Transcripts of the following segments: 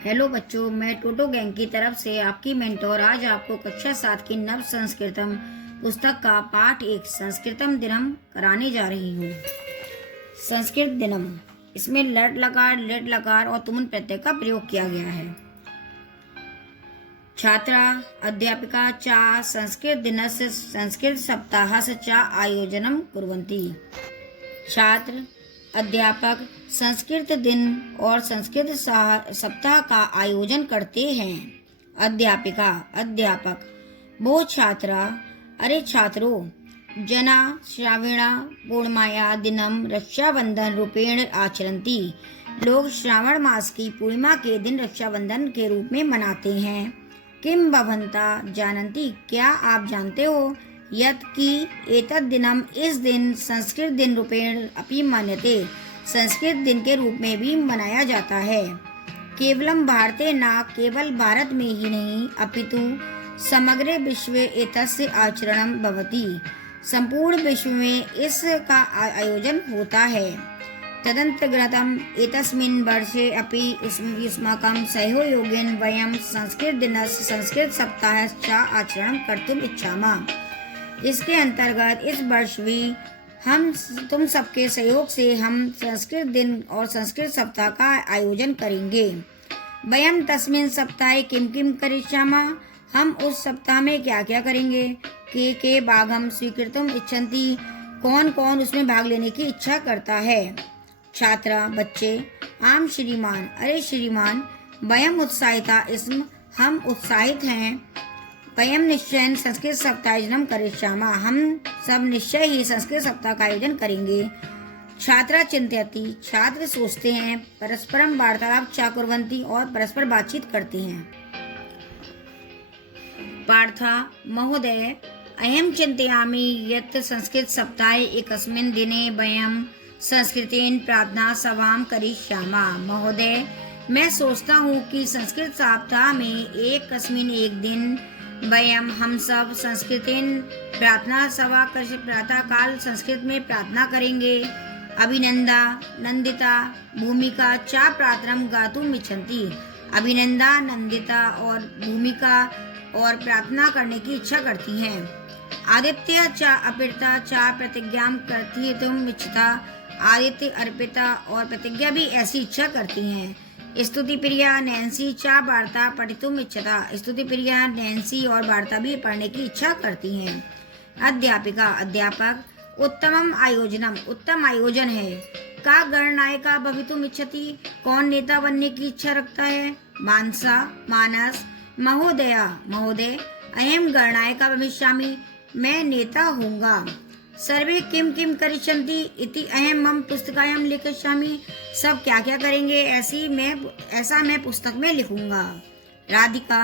Hello बच्चों, मैं टोटो gang की तरफ से आपकी मेंटोर आज आपको कक्षा 7 की नव संस्कृतम पुस्तक का पाठ 1 संस्कृतम दिनम कराने जा रही हूँ। संस्कृत दिनम, इसमें लट लकार, लिट लकार और तुमुन प्रत्यय का प्रयोग किया गया है। छात्रा अध्यापिका चा संस्कृत दिनस्य संस्कृत सप्ताहस्य च आयोजनम कुर्वन्ति। छात्र अध्यापक संस्कृत दिन और संस्कृत सप्ताह का आयोजन करते हैं। अध्यापिका अध्यापक वो छात्रा अरे छात्रों जना श्रावणा पूर्णिमाया दिनम रक्षाबंधन रूपेण आचरन्ति। लोग श्रावण मास की पूर्णिमा के दिन रक्षाबंधन के रूप में मनाते हैं। किम भवन्ता जानन्ति, क्या आप जानते हो यत् कि एतद् दिनम, इस दिन संस्कृत दिन रूपेण अपि मन्यते, संस्कृत दिन के रूप में भी मनाया जाता है। केवलम भारते न, केवल भारत में ही नहीं अपितु समग्र विश्वे एतस्य आचरणम भवति, संपूर्ण विश्व में इसका आयोजन होता है। तदन्तर्गतम् एतस्मिन् वर्षे अपि युष्माकं सहयोगेन वयं संस्कृत दिनस्य संस्कृत सप्ताहस्य च आचरणं कर्तुम् इच्छामः। इसके अंतर्गत इस वर्ष भी तुम सबके सहयोग से हम संस्कृत दिन और संस्कृत सप्ताह का आयोजन करेंगे। वयं तस्मिन् सप्ताहे किम किम करिष्यामः, हम उस सप्ताह में क्या क्या करेंगे। के भागम स्वीकृतुम् इच्छन्ति, कौन कौन उसमें भाग लेने की इच्छा करता है। छात्रा बच्चे आम श्रीमान, अरे श्रीमान वयम उत्साहिता इसम, हम उत्साहित हैं। वयम निश्चयेन संस्कृत सप्ताहायोजनम करिष्यामः, हम सब निश्चय ही संस्कृत सप्ताह का आयोजन करेंगे। छात्रा चिंतयति, छात्र सोचते हैं। परस्परम वार्तालाप च कुर्वन्ति, और परस्पर बातचीत करते हैं। पार्था महोदय अहम चिंतयामि यत् संस्कृत सप्ताहे एकस्मिन् दिने वयं संस्कृतेन प्रार्थना सभां करिष्यामः। महोदय मैं सोचता हूँ कि संस्कृत सप्ताह में एक दिन वयम हम सब संस्कृतेन प्रार्थना सभा प्रातः काल संस्कृत में प्रार्थना करेंगे। अभिनंदा नंदिता भूमिका चा प्रार्थना गातुम इच्छन्ति, अभिनंदा नंदिता और भूमिका और प्रार्थना करने की इच्छा करती हैं। आदित्य चा अर्पिता चा प्रतिज्ञा करती तुम इच्छता, आदित्य अर्पिता और प्रतिज्ञा भी ऐसी इच्छा करती हैं। स्तुति प्रिया नैन्सी चा वार्ता पठितुम इच्छता, स्तुति प्रिया नैन्सी और वार्ता भी पढ़ने की इच्छा करती हैं। अध्यापिका अध्यापक उत्तमम आयोजनम, उत्तम आयोजन है। का गणनायिका भवितुम इच्छति, कौन नेता बनने की इच्छा रखता है। मानसा मानस महोदया महोदय अहम गणनायिका भविष्यामि, मैं नेता होऊंगा। सर्वे किम किम करिष्यन्ति इति अहम मम पुस्तकायां लिखिष्यामि, सब क्या क्या करेंगे ऐसा मैं पुस्तक में लिखूंगा। राधिका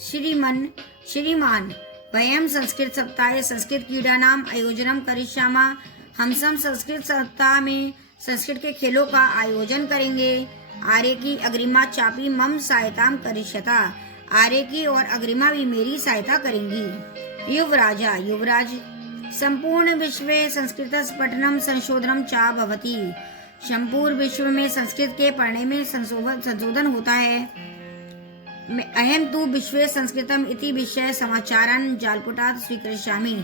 श्रीमान वयम संस्कृत सप्ताहे संस्कृत क्रीडानां आयोजनम करिष्यामः, हम सब संस्कृत सप्ताह में संस्कृत के खेलों का आयोजन करेंगे। आर्य की अग्रिमा चापी मम सहायतां करिष्यता, आर्य की और अग्रिमा भी मेरी सहायता करेंगी। युवराज संपूर्ण विश्व संस्कृत पठनम संशोधनम चा भवति, संपूर्ण विश्व में संस्कृत के पढ़ने में संशोधन होता है। अहम तु विश्व संस्कृतम इति विषय समाचारन जालपुटात स्वीकरिष्यामि,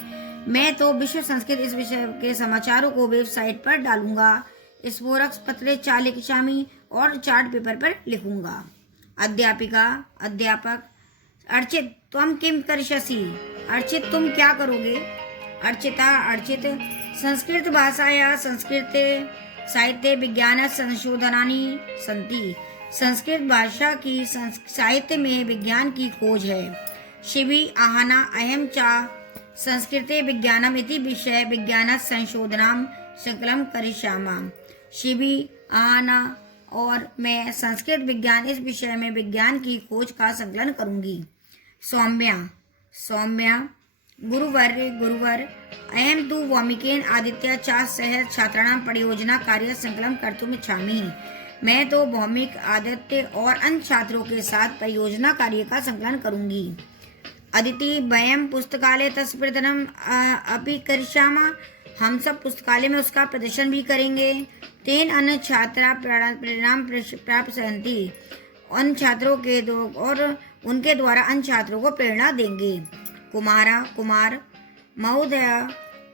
मैं तो विश्व संस्कृत इस विषय के समाचारों को वेबसाइट पर डालूंगा। स्फोरक पत्रे चा लिखिष्यामि, और चार्ट पेपर पर लिखूंगा। अध्यापिका अध्यापक अर्चित त्वं किम करिष्यसि, अर्चित तुम क्या करोगे। अर्चिता अर्चित संस्कृत भाषाया संस्कृत साहित्य विज्ञान संशोधनानि सन्ति, संस्कृत भाषा की साहित्य में विज्ञान की खोज है। शिवी आहना अहम चा संस्कृते विज्ञानम इति विषय विज्ञान संशोधनम संकलम करिष्यामः, शिवी आहना और मैं संस्कृत विज्ञान इस विषय में विज्ञान की खोज का संकलन करूंगी। सौम्या गुरुवर अहम तु वामिकेन आदित्य चा सह छात्राणां परियोजना कार्य संकलन कर्तुम इच्छामि, मैं तो भौमिक आदित्य और अन्य छात्रों के साथ परियोजना कार्य का संकलन करूंगी। अदिति वयम पुस्तकालय तस्य प्रदर्शनम अपि करिष्यामः, हम सब पुस्तकालय में उसका प्रदर्शन भी करेंगे। तेन अन्य छात्रा प्रेरणा प्राप्त उन छात्रों के और उनके द्वारा अन्य छात्रों को प्रेरणा देंगे। कुमारा कुमार महोदया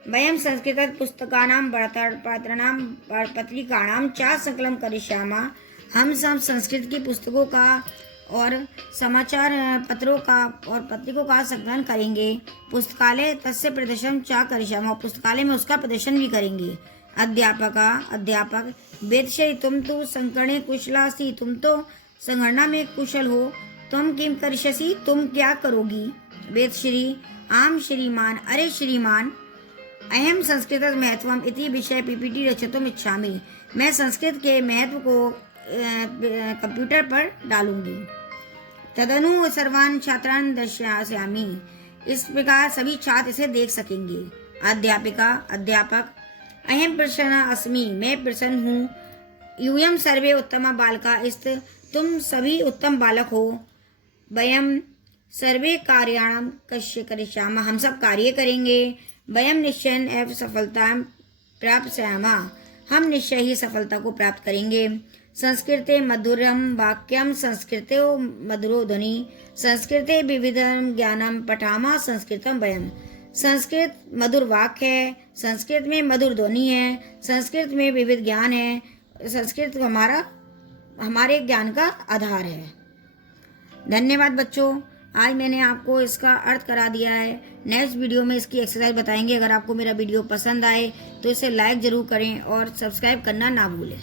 वयं संस्कृतपुस्तकानां पत्राणां पत्रिकाणां च संकलनं करिष्यामः। हम सब संस्कृत की पुस्तकों का और समाचार पत्रों का और पत्रिकों का संकलन करेंगे। पुस्तकालय तस्य प्रदर्शनं च करिष्यामः। पुस्तकालय में उसका प्रदर्शन भी करेंगे। अध्यापक वेदश्री तुम तो संकरणे कुशला अस्ति। तुम तो संगणना में कुशल हो। तुम किम करिष्यसि? तुम क्या करोगी? वेदश्री आम श्रीमान। अरे श्रीमान, अहम संस्कृत महत्वम इति विषय पीपीटी रचितुम इच्छामि। मैं संस्कृत के महत्व को कंप्यूटर पर डालूंगी। तदनु सर्वान् छात्रान् दर्शयामि। इस प्रकार सभी छात्र इसे देख सकेंगे। अध्यापक अहम प्रसन्न अस्मि। मैं प्रसन्न हूँ। यूयं सर्वे उत्तमा बालका। तुम सभी उत्तम बालक हो। वयं सर्वे कार्याणां करिष्यामः। हम सब कार्य करेंगे। वयं निश्चयेन एव सफलतां प्राप्स्यामः। हम निश्चय ही सफलता को प्राप्त करेंगे। संस्कृते मधुरम वाक्यम संस्कृते मधुरो ध्वनि। संस्कृते विविधं ज्ञानं पठामः संस्कृतं वयम्। संस्कृत मधुर वाक्य है। संस्कृत में मधुर ध्वनि है। संस्कृत में विविध ज्ञान है। संस्कृत हमारे ज्ञान का आधार है। धन्यवाद बच्चों, आज मैंने आपको इसका अर्थ करा दिया है। नेक्स्ट वीडियो में इसकी एक्सरसाइज बताएंगे। अगर आपको मेरा वीडियो पसंद आए तो इसे लाइक ज़रूर करें और सब्सक्राइब करना ना भूलें।